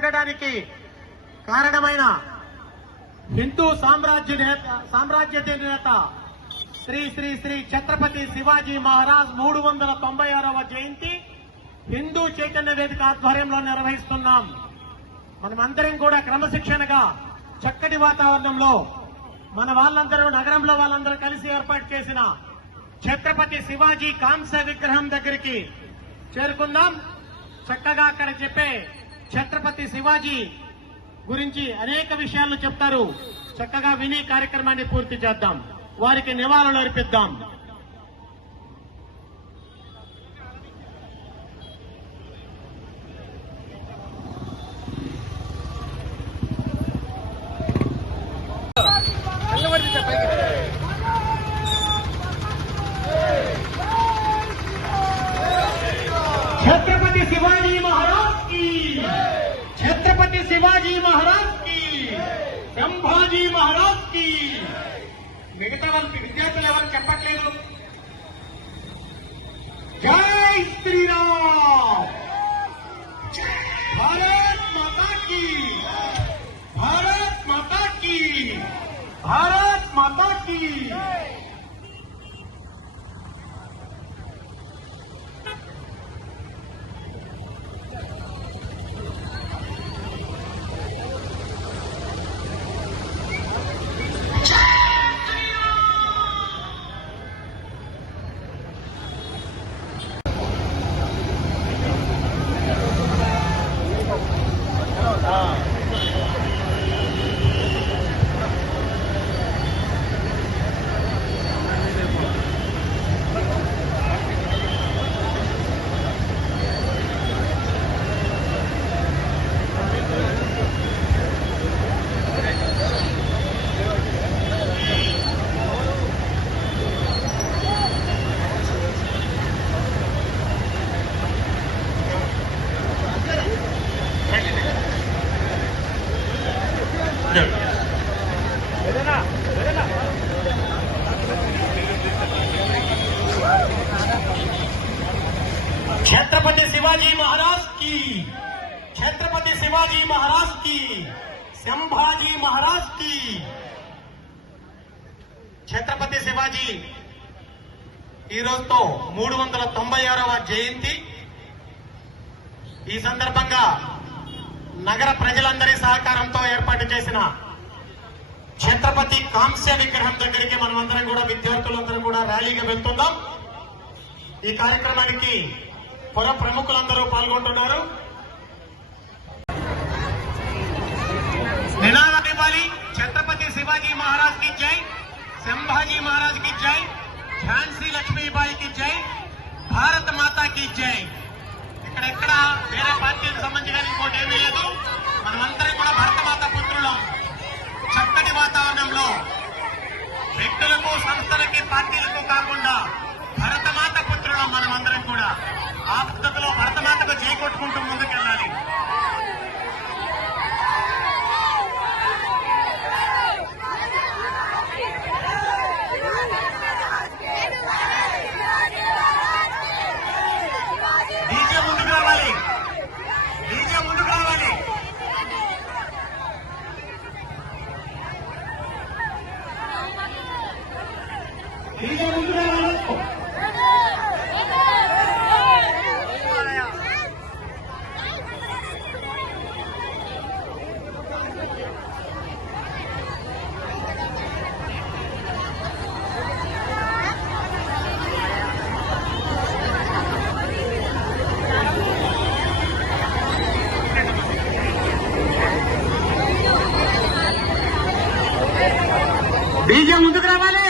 జరగడానికి కారణమైన హిందూ సామ్రాజ్య నేత శ్రీ శ్రీ శ్రీ ఛత్రపతి శివాజీ మహారాజ్ 396వ జయంతి హిందూ చైతన్య వేదిక ఆధ్వర్యంలో నిర్వహిస్తున్నాం. మనమందరం కూడా క్రమశిక్షణగా చక్కటి వాతావరణంలో మన వాళ్ళందరూ నగరంలో వాళ్ళందరూ కలిసి ఏర్పాటు చేసిన ఛత్రపతి శివాజీ కాంస్య విగ్రహం దగ్గరికి చేరుకుందాం. చక్కగా అక్కడ చెప్పే ఛత్రపతి శివాజీ గురించి అనేక విషయాలను చెప్తారు. చక్కగా విని కార్యక్రమాన్ని పూర్తి చేద్దాం. వారికి నివాళులు అర్పిద్దాం. छत्रपति शिवाजी महाराज की, छत्रपति शिवाजी महाराज की, संभाजी महाराज की. మిగతా వాళ్ళకి విద్యార్థులు ఎవరు చెప్పట్లేదు. జై శ్రీరామ్, భారత్ మాతా की, భారత్ మాతా की, భారత్ మాతా की. छत्रपति शिवाजी महाराज की, छत्रपति शिवाजी महाराज की, संभाजी महाराज की. ఛత్రపతి శివాజీ ఈ రోజుతో 396వ జయంతి. ఈ సందర్భంగా నగర ప్రజలందరి సహకారంతో ఏర్పాటు చేసిన ఛత్రపతి కాంస్య విగ్రహం దగ్గరికి మనమందరం కూడా విద్యార్థులందరం కూడా ర్యాలీగా వెళ్తున్నాం. ఈ కార్యక్రమానికి పుర ప్రముఖులందరూ పాల్గొంటున్నారు. నినాదం ఇవ్వాలి. ఛత్రపతి శివాజీ మహారాజ్ కి జై, సంభాజీ మహారాజ్ కి జై, ఝాన్సీ లక్ష్మీబాయి కి జై, భారత్ మాతా కి జై. ఇక్కడెక్కడ వేరే పార్టీలకు సంబంధించి కానీ ఇంకోటి ఏమీ లేదు. మనమందరం కూడా భరతమాత పుత్రులం. చక్కటి వాతావరణంలో వ్యక్తులకు, సంస్థలకి, పార్టీలకు కాకుండా భరతమాత పుత్రులం మనమందరం కూడా. ఆ పద్ధతిలో భరతమాతకు జై కొట్టుకుంటూ ముందుకెళ్ళాలి. డీజే ముందుకు రావాలి, డీజే ముందుకు రావాలి. డీజే ముందుకు రావాలి. డీజే ముందుకు రావాలి.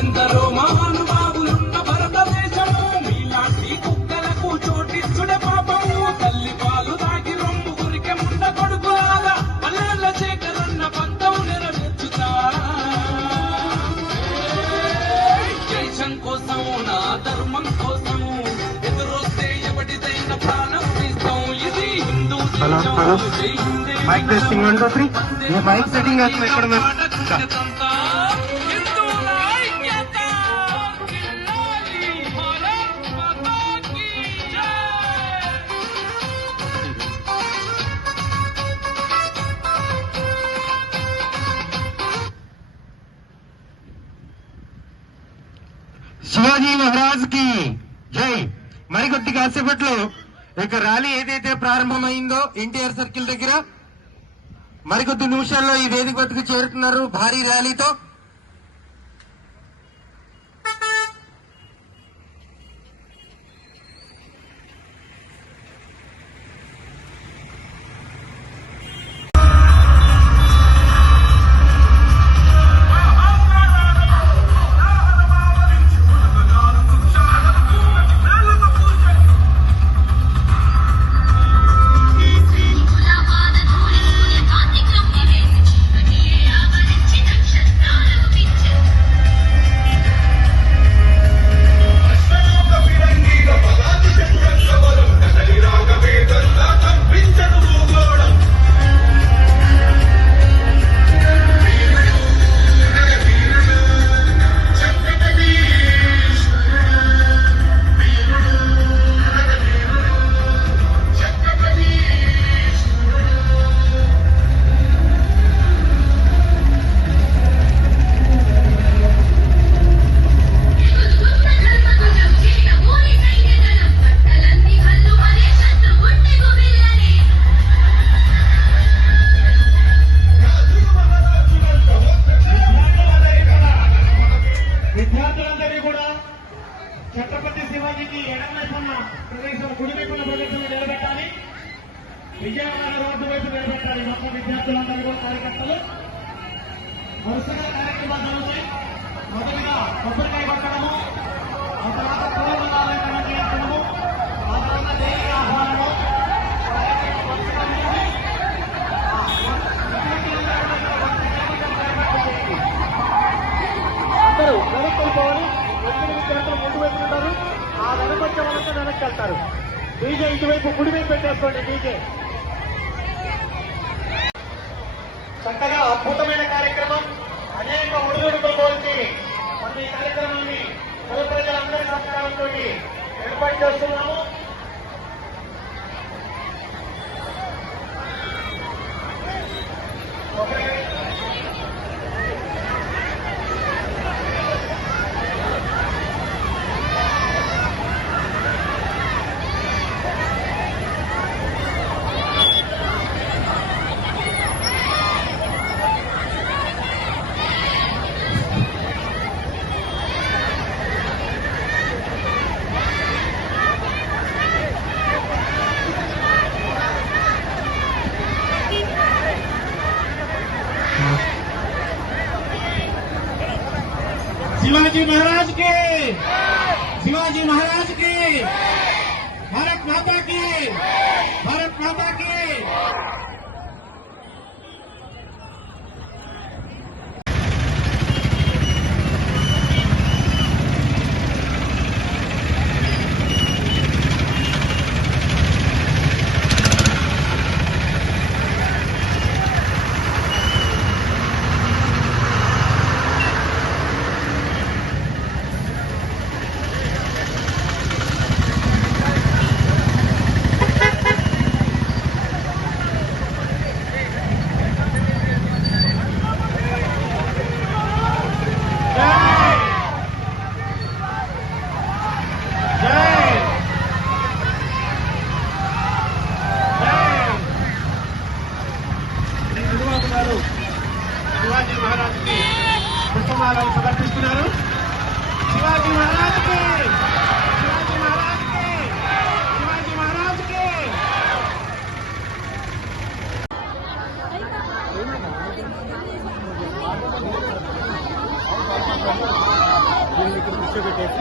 ఎందరో మహానుభావులున్న భారతదేశము, మీలాంటి కుక్కలకు చోటిచ్చుడే పాపము. తల్లి పాలు దాగి రొమ్ము గురికె ముండ కొడుకులాగా పల్లెల శేఖరన్న పంతం నెరవేర్చుతా. దేశం కోసం, నా ధర్మం కోసం ఎదురొస్తే ఎవడిదైన ప్రాణం ఇస్తాం. ఇది హిందూ దేశం. జై హిందే. మైక్ టెస్టింగ్ 1 2 3 ये మైక్ సెట్టింగ్ అసలు ఎక్కడ ఉంది? శివాజీ మహారాజ్ కి జై. మరికొద్ది కాసేపట్లో ఇక ర్యాలీ ఏదైతే ప్రారంభమైందో ఎన్టీఆర్ సర్కిల్ దగ్గర మరికొద్ది నిమిషాల్లో ఈ వేదిక వద్దకు చేరుతున్నారు భారీ ర్యాలీతో. ఛత్రపతి శివాజీకి ఎడమవైపున్న ప్రదేశం కుడివైపున్న ప్రదేశంలో నిలబెట్టాలి. విజయవాడ రోడ్డు వైపు నిలబెట్టాలి. మొత్తం విద్యార్థులందరూ కూడా కార్యకర్తలు వరుసగా కార్యక్రమాలు జరుగుతాయి. మొదటిగా కొబ్బరికాయ కొట్టడము, ఆ తర్వాత పూలమాలలు చేయడము, ఆ తర్వాత దేవి ఆహ్వానము. అందరూ వెనక్కి వెళ్ళిపోవాలి. విద్యార్థులు ముందు వైపు ఉంటారు, ఆ వెనకొచ్చే వాళ్ళంతా వెనక్కి వెళ్తారు. డీజే ఇటువైపు కుడివైపు పెట్టేసుకోండి. డీజే చక్కగా అద్భుతమైన కార్యక్రమం. అనేక ఒడిదుడుకులు కోల్చి మనం ఈ కార్యక్రమాన్ని కుల ప్రజలందరి సహకారంతో ఏర్పాటు చేస్తున్నాము. शिवाजी महाराज के, शिवाजी महाराज के, भारत माता की, भारत माता की. శివాజీ మహారాజ్ కి పుష్పమాలను సమర్పిస్తున్నారు. శివాజీ మహారాజ్ కి, శివాజీ మహారాజ్ కి, శివాజీ మహారాజ్ కి. దీన్ని ఇక్కడ కూర్చోబెట్టేసి